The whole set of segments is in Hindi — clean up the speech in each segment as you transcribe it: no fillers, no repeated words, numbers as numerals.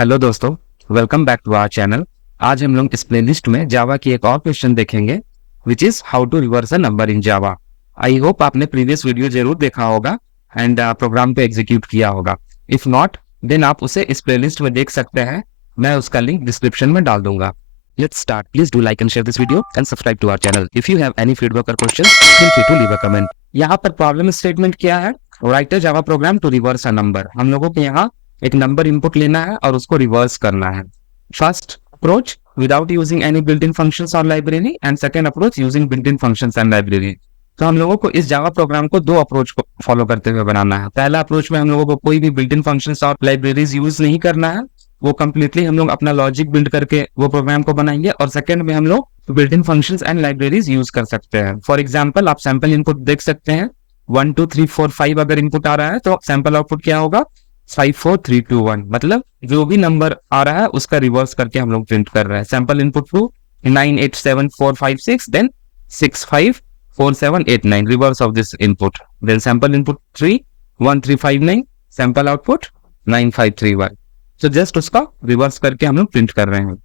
हेलो दोस्तों, welcome back to our channel. आज हम लोग इस प्लेलिस्ट में जावा की एक और क्वेश्चन देखेंगे which is how to reverse a number in Java. I hope आपने प्रीवियस वीडियो जरूर देखा होगा एंड प्रोग्राम पे एग्जीक्यूट किया होगा। इफ नॉट देन आप उसे इस प्लेलिस्ट में देख सकते हैं। मैं उसका लिंक डिस्क्रिप्शन में डाल दूंगा। Let's start. Please do like and share this video and subscribe to our channel. If you have any feedback or questions feel free to leave a comment. यहाँ पर प्रॉब्लम स्टेटमेंट क्या है? Write a Java program to reverse a number. हम लोगों को यहाँ एक नंबर इनपुट लेना है और उसको रिवर्स करना है। First approach without using any built in functions or library and second approach using built in functions and library. तो हम लोगों को इस जावा प्रोग्राम को दो अप्रोच को फॉलो करते हुए बनाना है। पहला अप्रोच में हम लोगों को कोई भी बिल्ट इन फंक्शंस और लाइब्रेरीज यूज नहीं करना है। वो कंप्लीटली हम लोग अपना लॉजिक बिल्ड करके वो प्रोग्राम को बनाएंगे और सेकंड में हम लोग built in functions and libraries use कर सकते हैं। फॉर एग्जांपल आप सैंपल इनपुट देख सकते हैं 1 2 3 4 5 अगर इनपुट आ रहा है तो सैंपल आउटपुट क्या होगा? 5 4 3 2 1। मतलब जो भी नंबर आ रहा है उसका रिवर्स करके हम लोग प्रिंट कर रहे हैं। Sample input 2 9 8 7 4 5 6 then 6 5 4 7 8 9 reverse of this input. Then sample input 3 1 3 5 9 sample output 9 5 3 1। तो जस्ट उसका रिवर्स करके हम लोग प्रिंट कर रहे हैं।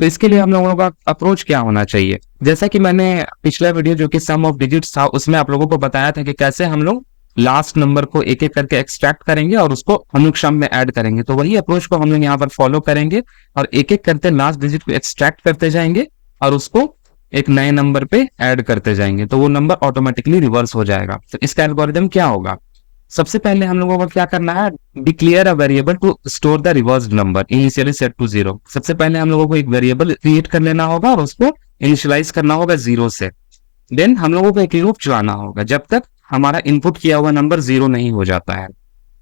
तो इसके लिए हम लोगों का अप्रोच क्या होना चाहिए? जैसा कि मैंने पिछला वीडियो जो कि सम ऑफ डिजिट्स था उसमें आप लोगों को बताया था कि कैसे हम लोग लास्ट नंबर को एक एक करके एक्सट्रैक्ट करेंगे और उसको अनुक्रम में ऐड करेंगे। तो वही अप्रोच को हम लोग यहाँ पर फॉलो करेंगे और एक एक करते लास्ट डिजिट को एक्सट्रैक्ट करते जाएंगे और उसको एक नए नंबर पे ऐड करते जाएंगे तो वो नंबर ऑटोमेटिकली रिवर्स हो जाएगा। तो इसका एल्गोरिथम क्या होगा? सबसे पहले हम लोगों को क्या करना है? Declare a variable to store the reversed number initially set to 0। सबसे पहले हम लोगों को एक वेरिएबल क्रिएट कर लेना होगा और उसको इनिशियलाइज करना होगा 0 से। देन हम लोगों को एक लूप चलाना होगा जब तक हमारा इनपुट किया हुआ नंबर 0 नहीं हो जाता है।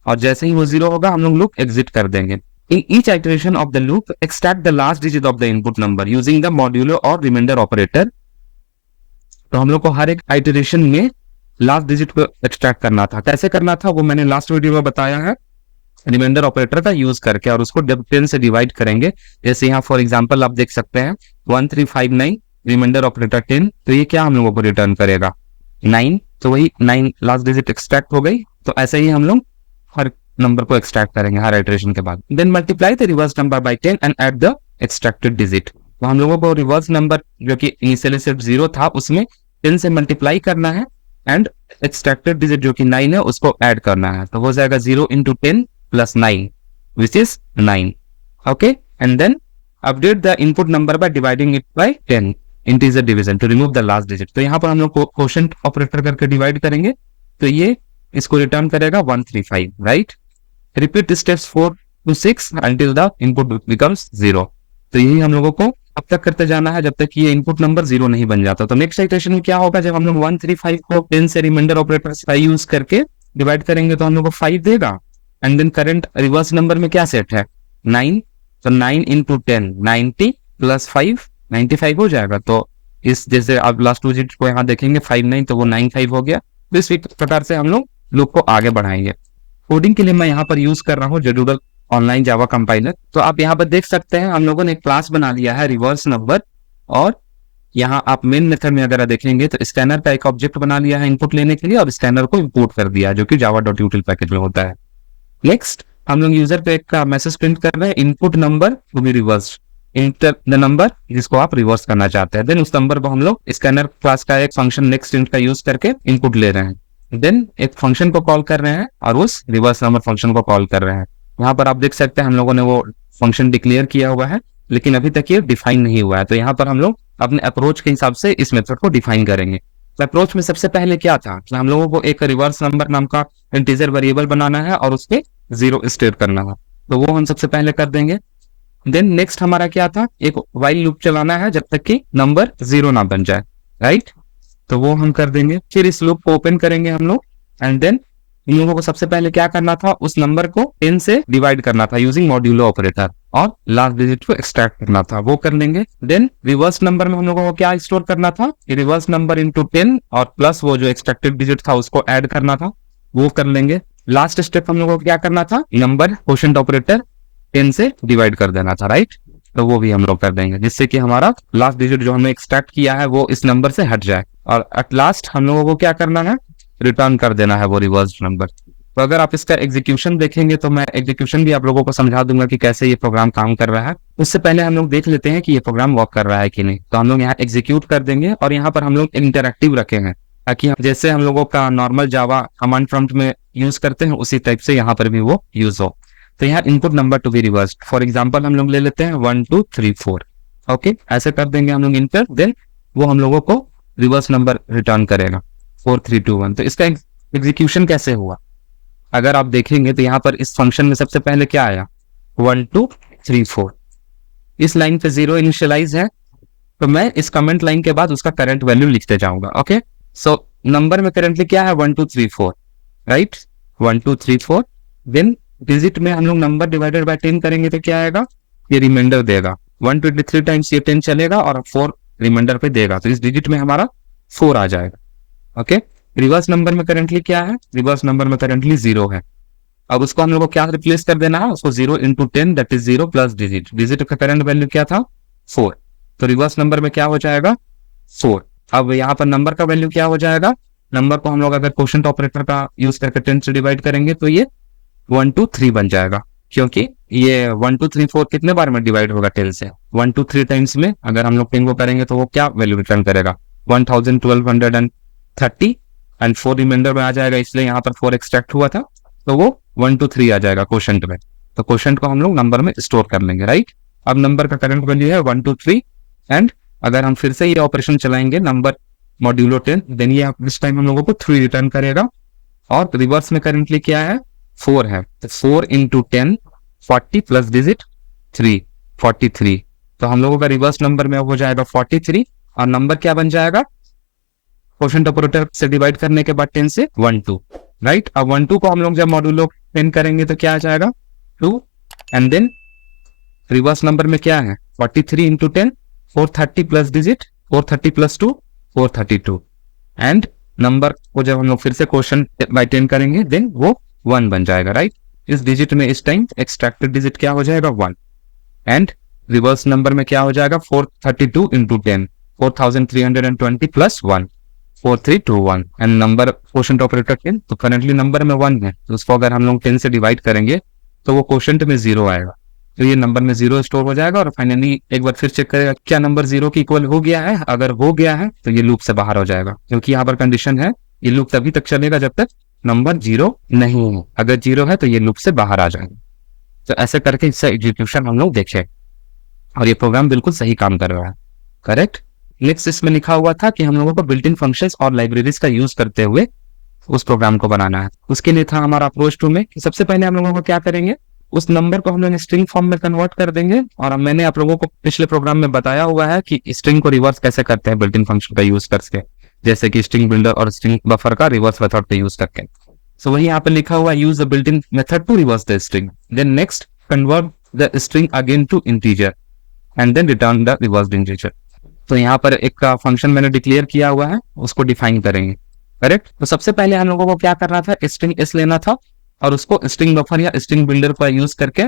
और जैसे ही वो 0 होगा हम लोग लूप एग्जिट कर देंगे। In each iteration of the loop extract the last digit of the input number using the modulo और रिमाइंडर ऑपरेटर। तो हम लोग को हर एक आइटरेशन में लास्ट डिजिट को एक्सट्रैक्ट करना था। कैसे करना था वो मैंने लास्ट वीडियो में बताया है, रिमाइंडर ऑपरेटर का यूज करके। और उसको जब 10 से डिवाइड करेंगे, जैसे यहाँ फॉर एग्जांपल आप देख सकते हैं 1359 रिमाइंडर ऑपरेटर 10, तो ये क्या हम लोगों को रिटर्न करेगा? 9। तो वही 9 लास्ट डिजिट एक्सट्रैक्ट हो गई। तो ऐसे ही हम लोग हर नंबर को एक्सट्रैक्ट करेंगे हर आइटरेशन के बाद। Then multiply the reverse number by 10 and add the extracted digit. तो हम लोगों को रिवर्स नंबर जो कि इनिशियली सिर्फ 0 था उसमें 10 से मल्टीप्लाई करना है एंड एक्सट्रैक्टेड डिजिट जो कि 9 है उसको ऐड करना है। तो हो जाएगा 0 into 10 plus 9 which is 9. Okay, and then update the input number by dividing it by 10 integer division to remove the last digit. तो यहाँ पर हम लोग quotient ऑपरेटर करके डिवाइड करेंगे तो ये इसको रिटर्न करेगा 135, right? Repeat steps 4 to 6 until the input becomes 0. तो यही हम लोगों को अब तक करते जाना है जब तक ये इनपुट नंबर 0 नहीं बन जाता। तो नेक्स्ट इटरेशन में क्या होगा? जब हम लोग 135 को 10 से रिमाइंडर ऑपरेटर से यूज करके डिवाइड करेंगे तो हम लोग को 5 देगा। And then current reverse number में क्या सेट है? 9। तो 9 into 10 90 plus 5 95 हो जाएगा। तो इस जैसे आप लास्ट टू डिजिट को यहाँ देखेंगे 59 तो वो 95 हो गया। तो इस प्रकार से हम लोग लूप को आगे बढ़ाएंगे। कोडिंग के लिए मैं यहाँ पर यूज कर रहा हूँ JDoodle ऑनलाइन जावा कंपाइलर। तो आप यहाँ पर देख सकते हैं हम लोगों ने एक क्लास बना लिया है रिवर्स नंबर। और यहाँ आप मेन मेथड में अगर देखेंगे तो स्कैनर का एक ऑब्जेक्ट बना लिया है इनपुट लेने के लिए और स्कैनर को इंपोर्ट कर दिया जो कि java.util पैकेज में होता है। नेक्स्ट हम लोग यूजर पे एक मैसेज प्रिंट कर रहे हैं, input number to be reverse, enter the number जिसको आप रिवर्स करना चाहते हैं। देन उस नंबर को हम लोग स्कैनर क्लास का एक फंक्शन नेक्स्ट इंट का यूज करके इनपुट ले रहे हैं। देन एक फंक्शन को कॉल कर रहे हैं और उस रिवर्स नंबर फंक्शन को कॉल कर रहे हैं। यहाँ पर आप देख सकते हैं हम लोगों ने वो फंक्शन डिक्लेयर किया हुआ है लेकिन अभी तक ये डिफाइन नहीं हुआ है। तो यहाँ पर हम लोग अपने अप्रोच के हिसाब से इस मेथड को डिफाइन करेंगे। तो अप्रोच में सबसे पहले क्या था कि हम लोगों को एक रिवर्स नंबर नाम का इंटीजर वेरिएबल बनाना है और उसके 0 स्टेट करना है। तो वो हम सबसे पहले कर देंगे। देन नेक्स्ट हमारा क्या था? एक व्हाइल लूप चलाना है जब तक कि नंबर 0 ना बन जाए, राइट? तो वो हम कर देंगे। फिर इस लूप को ओपन करेंगे हम लोग एंड देन इन लोगों को सबसे पहले क्या करना था? उस नंबर को 10 से डिवाइड करना था यूजिंग मॉड्यूलो ऑपरेटर और लास्ट डिजिट को एक्सट्रैक्ट करना था, वो कर लेंगे। देन रिवर्स नंबर में हम लोगों को क्या स्टोर करना था? रिवर्स नंबर इंटू 10 और प्लस वो जो एक्सट्रैक्टेड डिजिट था उसको ऐड करना था, वो कर लेंगे। लास्ट स्टेप हम लोगों को क्या करना था? नंबर क्वोशिएंट ऑपरेटर 10 से डिवाइड कर देना था, राइट? तो वो भी हम लोग कर देंगे जिससे कि हमारा लास्ट डिजिट जो हमने एक्सट्रैक्ट किया है वो इस नंबर से हट जाए। और एट लास्ट हम लोगों को क्या करना है? रिटर्न कर देना है वो रिवर्स नंबर। तो अगर आप इसका एग्जीक्यूशन देखेंगे तो मैं एग्जीक्यूशन भी आप लोगों को समझा दूंगा कि कैसे ये प्रोग्राम काम कर रहा है। उससे पहले हम लोग देख लेते हैं कि ये प्रोग्राम वर्क कर रहा है कि नहीं। तो हम लोग यहाँ एग्जीक्यूट कर देंगे और यहाँ पर हम लोग इंटरैक्टिव रखेंगे ताकि जैसे हम लोगों का नॉर्मल जावा कमांड प्रॉम्प्ट में यूज करते हैं उसी टाइप से यहाँ पर भी वो यूज हो। तो यहाँ input number to be reverse, for example हम लोग ले लेते हैं 1 2 3 4। ओके, ऐसे कर देंगे हम लोग इंटर, देन वो हम लोगों को रिवर्स नंबर रिटर्न करेगा 4 3 2 1। तो इसका एग्जीक्यूशन कैसे हुआ अगर आप देखेंगे तो यहाँ पर इस फंक्शन में सबसे पहले क्या आया 1 2 3 4। इस लाइन पे 0 इनिशियलाइज है, तो मैं इस कमेंट लाइन के बाद उसका करंट वैल्यू लिखते जाऊंगा। ओके, सो नंबर में करंटली क्या है 1 2 3 4, राइट, 1 2 3 4। देन डिजिट में हम लोग नंबर डिवाइडेड बाय 10 करेंगे तो क्या आएगा, ये रिमाइंडर देगा 123 टाइम्स ये 10 चलेगा और 4 रिमाइंडर पे देगा, तो इस डिजिट में हमारा 4 आ जाएगा। ओके, रिवर्स नंबर में करंटली क्या है, रिवर्स नंबर में करंटली 0 है। अब उसको हम लोग को क्या रिप्लेस कर देना है, उसको 0 into 10 that is 0 plus digit, digit का करंट वैल्यू क्या था 4, तो रिवर्स नंबर में क्या हो जाएगा 4। अब यहाँ पर नंबर का वैल्यू क्या हो जाएगा, नंबर को हम लोग अगर क्वोशंट ऑपरेटर का यूज करके 10 से डिवाइड करेंगे तो ये 1 2 3 बन जाएगा, क्योंकि ये 1 2 3 4 कितने बार में डिवाइड होगा 10 से, 1 2 3 टाइम्स में अगर हम लोग 10 को करेंगे तो वो क्या वैल्यू रिटर्न करेगा 1230 एंड 4 रिमाइंडर में आ जाएगा, इसलिए यहाँ पर 4 एक्सट्रैक्ट हुआ था तो वो 1 2 3 आ जाएगा क्वोशंट में। तो क्वोशंट को हम लोग नंबर में स्टोर कर लेंगे, राइट। अब नंबर का करंट वैल्यू है 1 2 3 एंड अगर हम फिर से ये ऑपरेशन चलाएंगे नंबर मॉड्यूलो 10, देन ये दिस टाइम हम लोगों को 3 रिटर्न करेगा और रिवर्स में करंटली क्या है 4 है, तो 4 इंटू 10 40 प्लस डिजिट 3 43, तो हम लोगों का रिवर्स नंबर में हो जाएगा 43 और नंबर क्या बन जाएगा क्वोशंट ऑपरेटर से डिवाइड करने के बाद 10 से 1 2, राइट। अब 1 2 को हम लोग जब मॉड्यूलो 10 करेंगे तो क्या आ जाएगा 2 एंड देन रिवर्स नंबर में क्या है 43 into 10 430 plus digit 430 plus 2 432 and number को जब हम लोग फिर से क्वोशंट बाय 10 करेंगे देन वो 1 बन जाएगा, राइट। इस डिजिट में इस टाइम एक्सट्रैक्टेड डिजिट क्या हो जाएगा 1 एंड रिवर्स नंबर में क्या हो जाएगा 432 into 10 4320 plus 1 4321 and number quotient operator 10, तो करंटली नंबर में 1 है तो उसको अगर हम लोग 10 से डिवाइड करेंगे तो वो क्वोशंट में 0 आएगा, तो ये नंबर में 0 स्टोर हो जाएगा और फाइनली एक बार फिर चेक करेगा क्या नंबर 0 की इक्वल हो गया है, अगर हो गया है तो ये लूप से बाहर हो जाएगा, क्योंकि यहाँ पर कंडीशन है ये लूप तभी तक चलेगा जब तक नंबर 0 नहीं है, अगर 0 है तो ये लूप से बाहर आ जाएगा। तो ऐसे करके इससे एग्जीक्यूशन हम लोग देखे और ये प्रोग्राम बिल्कुल सही काम कर रहा है, करेक्ट। नेक्स्ट इसमें लिखा हुआ था कि हम लोगों को बिल्ट इन फंक्शंस और लाइब्रेरीज का यूज करते हुए उस प्रोग्राम को बनाना है। उसके लिए था हमारा अप्रोच 2 में कि सबसे पहले हम लोगों को क्या करेंगे, उस नंबर को हम लोग स्ट्रिंग फॉर्म में कन्वर्ट कर देंगे, और मैंने आप लोगों को पिछले प्रोग्राम में बताया हुआ है कि स्ट्रिंग को रिवर्स कैसे करते हैं बिल्ट इन फंक्शन का यूज करके, जैसे कि स्ट्रिंग बिल्डर और स्ट्रिंग बफर का रिवर्स मेथड का यूज करके। सो वही यहाँ पे लिखा हुआ use the built in method to reverse the string, then next convert the string again to integer and then return the reversed integer. तो यहाँ पर एक फंक्शन मैंने डिक्लेयर किया हुआ है, उसको डिफाइन करेंगे, करेक्ट। तो सबसे पहले हम लोगों को क्या करना था, स्ट्रिंग एस लेना था और उसको स्ट्रिंग बफर या स्ट्रिंग बिल्डर का यूज करके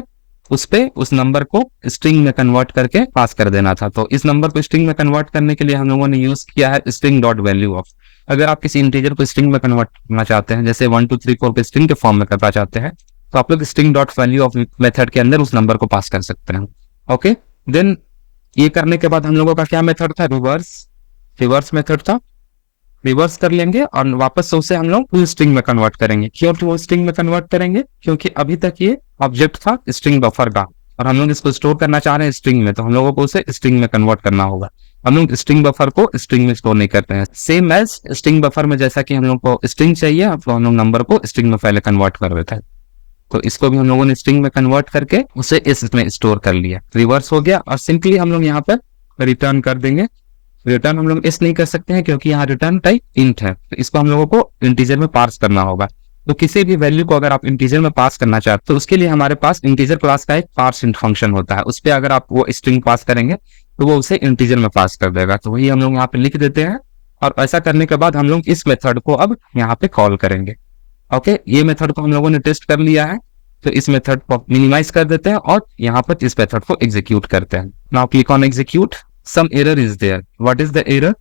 उस पे उस नंबर को स्ट्रिंग में कन्वर्ट करके पास कर देना था। तो इस नंबर को स्ट्रिंग में कन्वर्ट करने के लिए हम लोगों ने यूज किया है स्ट्रिंग डॉट वैल्यू ऑफ। अगर आप किसी इंटीजर को स्ट्रिंग में कन्वर्ट करना चाहते हैं, जैसे 1 2 3 4 पे स्ट्रिंग के फॉर्म में करना चाहते हैं, तो आप लोग string dot value of method के अंदर उस नंबर को पास कर सकते हैं। ओके, देन ये करने के बाद हम लोगों का क्या मेथड था, रिवर्स मेथड था। रिवर्स कर लेंगे और वापस से उसे हम लोग टू स्ट्रिंग में कन्वर्ट करेंगे। क्यों टू स्ट्रिंग में कन्वर्ट करेंगे, क्योंकि अभी तक ये ऑब्जेक्ट था स्ट्रिंग बफर का और हम लोग इसको स्टोर करना चाह रहे हैं स्ट्रिंग में, तो हम लोगों को उसे स्ट्रिंग में कन्वर्ट करना होगा। हम लोग स्ट्रिंग बफर को स्ट्रिंग में स्टोर नहीं करते हैं, सेम एज स्ट्रिंग बफर में जैसा कि हम लोग को स्ट्रिंग चाहिए तो हम लोग नंबर को स्ट्रिंग में पहले कन्वर्ट कर देते हैं। तो इसको भी हम लोगों ने स्ट्रिंग में कन्वर्ट करके उसे इसमें स्टोर कर लिया, रिवर्स हो गया। और सिंपली हम लोग यहाँ पर रिटर्न कर देंगे। रिटर्न हम लोग इस नहीं कर सकते हैं क्योंकि यहाँ रिटर्न टाइप इंट है, तो इसको हम लोगों को इंटीजर में पास करना होगा। तो किसी भी वैल्यू को अगर आप इंटीजर में पास करना चाहते हो तो उसके लिए हमारे पास इंटीजर क्लास का एक पार्स इंट फंक्शन होता है, उस पर अगर आप वो स्ट्रिंग पास करेंगे तो वो उसे इंटीजर में पास कर देगा। तो वही हम लोग यहाँ पे लिख देते हैं और ऐसा करने के बाद हम लोग इस मेथड को अब यहाँ पे कॉल करेंगे। ओके, ये मेथड को हम लोगों ने टेस्ट कर लिया है, तो इस मेथड को मिनिमाइज कर देते हैं और यहाँ पर इस मेथड को एग्जीक्यूट करते हैं। Now click on execute, some error is there. What is the error?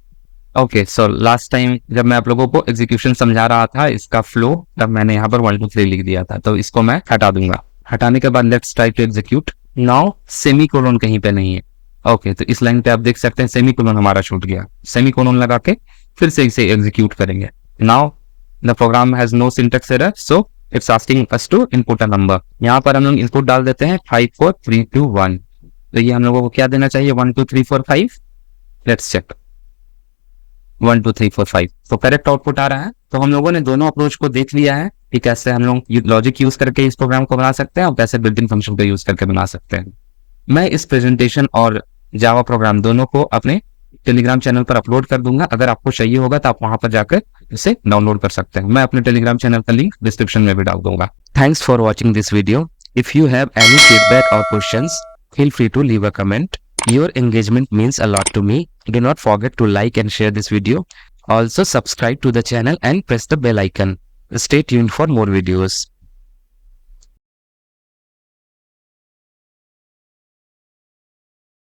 Okay, so last time जब मैं आप लोगों को एग्जीक्यूशन समझा रहा था इसका फ्लो, तब मैंने यहाँ पर 1 2 3 लिख दिया था, तो इसको मैं हटा दूंगा। हटाने के बाद let's try to execute. Now semicolon कहीं पे नहीं है। ओके, तो इस लाइन पे आप देख सकते हैं सेमी कोलोन हमारा छूट गया। सेमी कोलोन लगा के फिर से इसे एग्जीक्यूट करेंगे। Now the program has no syntax error, so it's asking us to input a number. यहाँ पर हम लोग इनपुट डाल देते हैं 5 4 3 2 1। तो ये हम लोगों को क्या देना चाहिए? 1 2 3 4 5। Let's check. 1 2 3 4 5, तो करेक्ट आउटपुट आ रहा है। तो हम लोगों ने दोनों अप्रोच को देख लिया है कि कैसे हम लोग लॉजिक यूज करके इस प्रोग्राम को बना सकते हैं और कैसे बिल्ट इन फंक्शन को यूज करके बना सकते हैं। मैं इस प्रेजेंटेशन और जावा प्रोग्राम दोनों को अपने टेलीग्राम चैनल पर अपलोड कर दूंगा। अगर आपको चाहिए होगा तो आप वहां पर जाकर इसे डाउनलोड कर सकते हैं। मैं अपने टेलीग्राम चैनल का लिंक डिस्क्रिप्शन में भी डाल दूंगा। Thanks for watching this video. If you have any feedback or questions, feel free to leave a comment. Your engagement means a lot to me. Do not forget to like and share this video. Also subscribe to the channel and press the bell icon. Stay tuned for more videos.